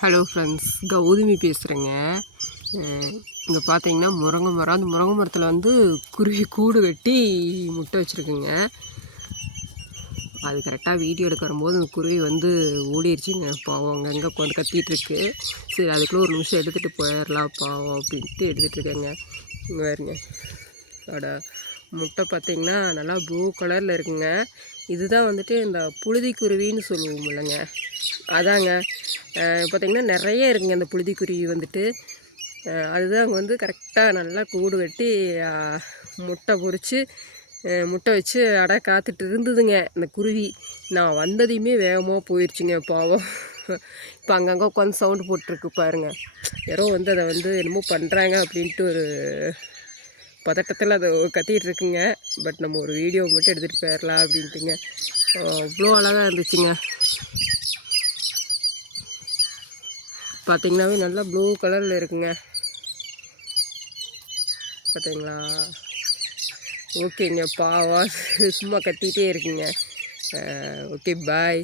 Hello friends, Gautami பேசுகிறேங்க. இங்கே பார்த்தீங்கன்னா முருங்கை மரம். அந்த முருங்கை மரத்தில் வந்து குருவி கூடு கட்டி முட்டை வச்சுருக்குங்க. அது கரெக்டாக வீடியோ எடுக்க வரும்போது அந்த குருவி வந்து ஓடிடுச்சுங்க. பாவம் அங்கங்கே உட்காந்து கத்திகிட்ருக்கு. சரி, அதுக்குள்ளே ஒரு நிமிஷம் எடுத்துகிட்டு போயிடலாம் பாவம் அப்படின்ட்டு எடுத்துகிட்ருக்கேங்க. இங்கே பாருங்க, அதோட முட்டை பார்த்திங்கன்னா நல்லா ப்ளூ கலரில் இருக்குங்க. இதுதான் வந்துட்டு இந்த புழுதி குருவின்னு சொல்லுவோம் இல்லைங்க, அதாங்க. பார்த்திங்கன்னா நிறைய இருக்குங்க அந்த புழுதிக்குருவி வந்துட்டு. அதுதான் அங்கே வந்து கரெக்டாக நல்லா கூடு கட்டி முட்டை பொறிச்சு முட்டை வச்சு அடை காத்துட்டு இருந்ததுங்க இந்த குருவி. நான் வந்ததையுமே வேகமாக போயிடுச்சுங்க பாவம். இப்போ அங்கங்கே உட்காந்து சவுண்டு போட்டிருக்கு பாருங்கள். யாரோ வந்து அதை வந்து என்னமோ பண்ணுறாங்க அப்படின்ட்டு ஒரு பதட்டத்தில் அதை கத்திகிட்டு இருக்குங்க. பட் நம்ம ஒரு வீடியோ மட்டும் எடுத்துகிட்டு போயிடலாம் அப்படின்ட்டுங்க. அவ்வளோ அழகாக இருந்துச்சுங்க. பார்த்திங்கனாவே நல்லா ப்ளூ கலரில் இருக்குங்க. பார்த்தீங்களா? ஓகேங்க, பாவா சும்மா கத்திகிட்டே இருக்குங்க. ஓகே, பாய்.